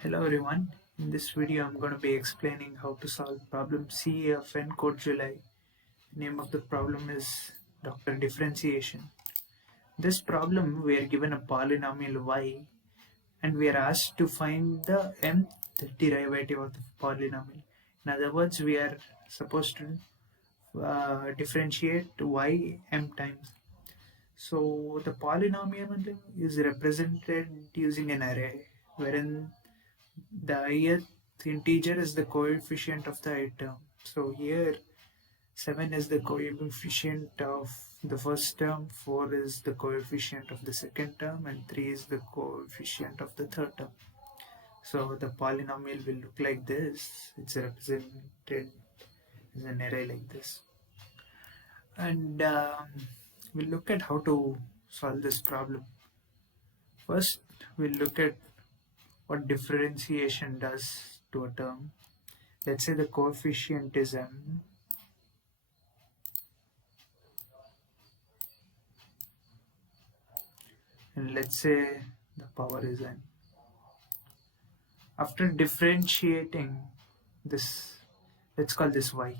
Hello everyone, in this video I'm going to be explaining how to solve problem C of NCode July. The name of the problem is Dr. Differentiation. This problem we are given a polynomial y and we are asked to find the mth derivative of the polynomial. In other words, we are supposed to differentiate y m times. So the polynomial is represented using an array wherein the ith integer is the coefficient of the ith term. So here 7 is the coefficient of the first term, 4 is the coefficient of the second term, and 3 is the coefficient of the third term. So the polynomial will look like this. It's represented as an array like this. And we'll look at how to solve this problem. First, we'll look at what differentiation does to a term. Let's say the coefficient is m, and let's say the power is n. After differentiating this, let's call this y.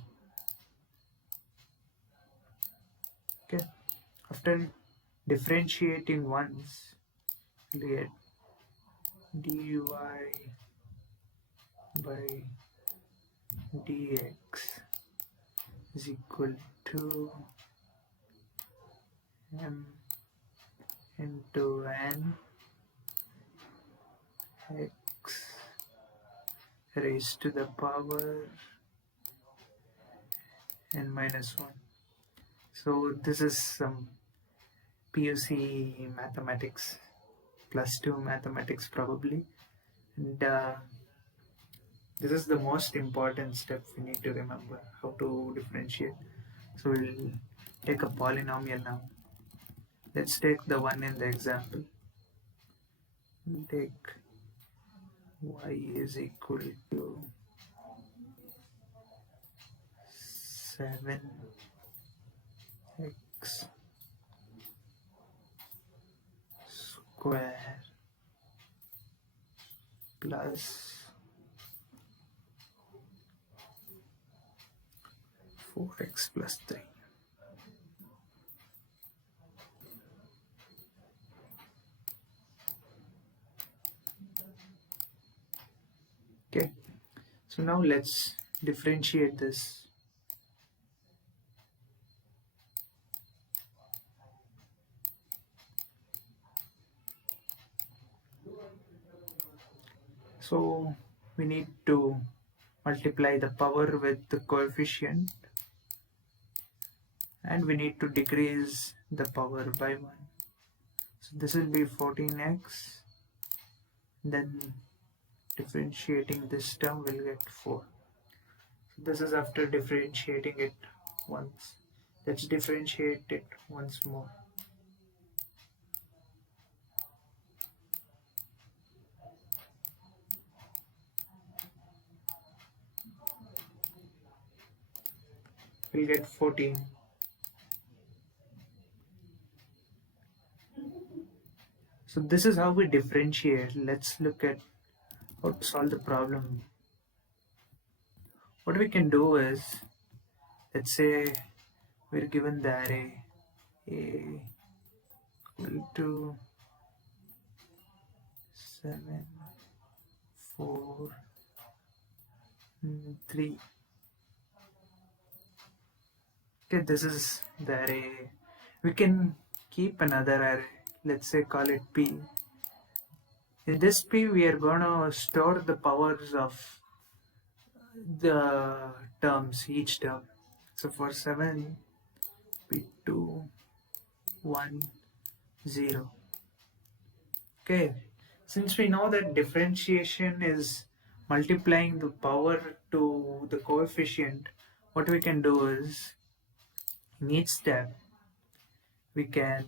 Okay. After differentiating once, we'll get dy by dx is equal to m into n x raised to the power n minus 1. So this is some PUC mathematics, +2 mathematics probably, and this is the most important step we need to remember, how to differentiate. So we'll take a polynomial now. Let's take the one in the example. We'll take y is equal to 7x square plus 4x plus 3. Okay, so now let's differentiate this. So we need to multiply the power with the coefficient, and we need to decrease the power by 1. So this will be 14x, then differentiating this term will get 4. So this is after differentiating it once. Let's differentiate it once more. We'll get 14. So this is how we differentiate. Let's look at how to solve the problem. What we can do is, let's say we're given the array a equal to 7, 4, 3. Okay, this is the array. We can keep another array. Let's say call it P. In this P, we are going to store the powers of the terms, each term. So for 7, P2, 1, 0. Okay, since we know that differentiation is multiplying the power to the coefficient, what we can do is, in each step, we can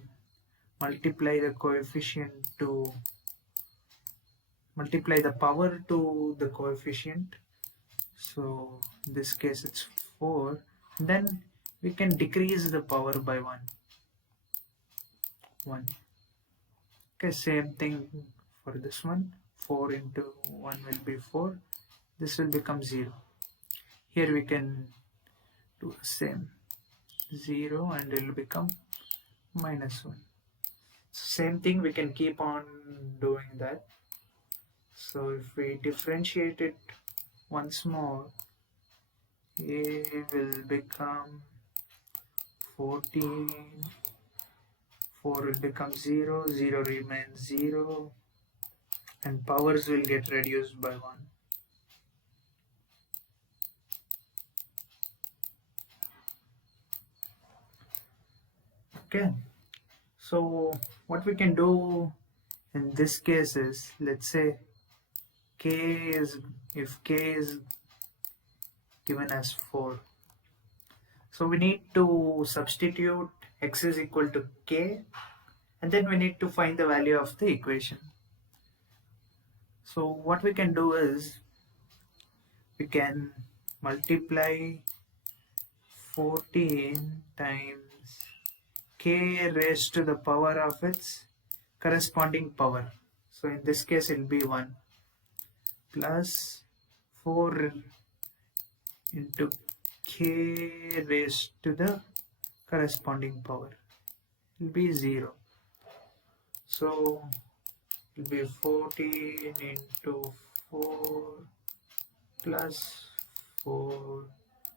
multiply the coefficient to multiply the power to the coefficient. So in this case it's 4. Then we can decrease the power by 1. Okay, same thing for this one. 4 into 1 will be 4. This will become 0. Here we can do the same, 0, and it will become minus 1. So same thing, we can keep on doing that. So if we differentiate it once more, a will become 14, 4 will become 0, 0 remains 0, and powers will get reduced by 1. Okay, so what we can do in this case is, let's say if k is given as 4, so we need to substitute x is equal to k, and then we need to find the value of the equation. So what we can do is, we can multiply 14 times k raised to the power of its corresponding power. So in this case it will be 1 plus 4 into k raised to the corresponding power. It will be 0. So it will be 14 into 4 plus 4,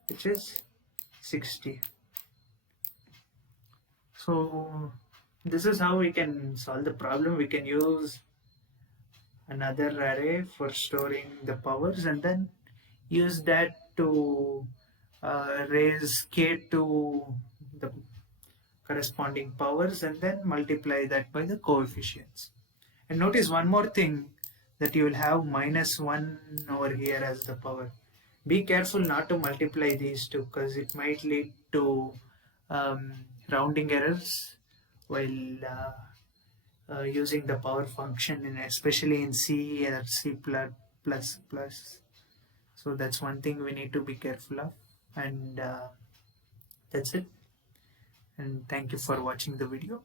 which is 60. So this is how we can solve the problem. We can use another array for storing the powers, and then use that to raise k to the corresponding powers, and then multiply that by the coefficients. And notice one more thing, that you will have minus 1 over here as the power. Be careful not to multiply these two, because it might lead to rounding errors while using the power function, especially in C or C++. So that's one thing we need to be careful of. And that's it. And thank you for watching the video.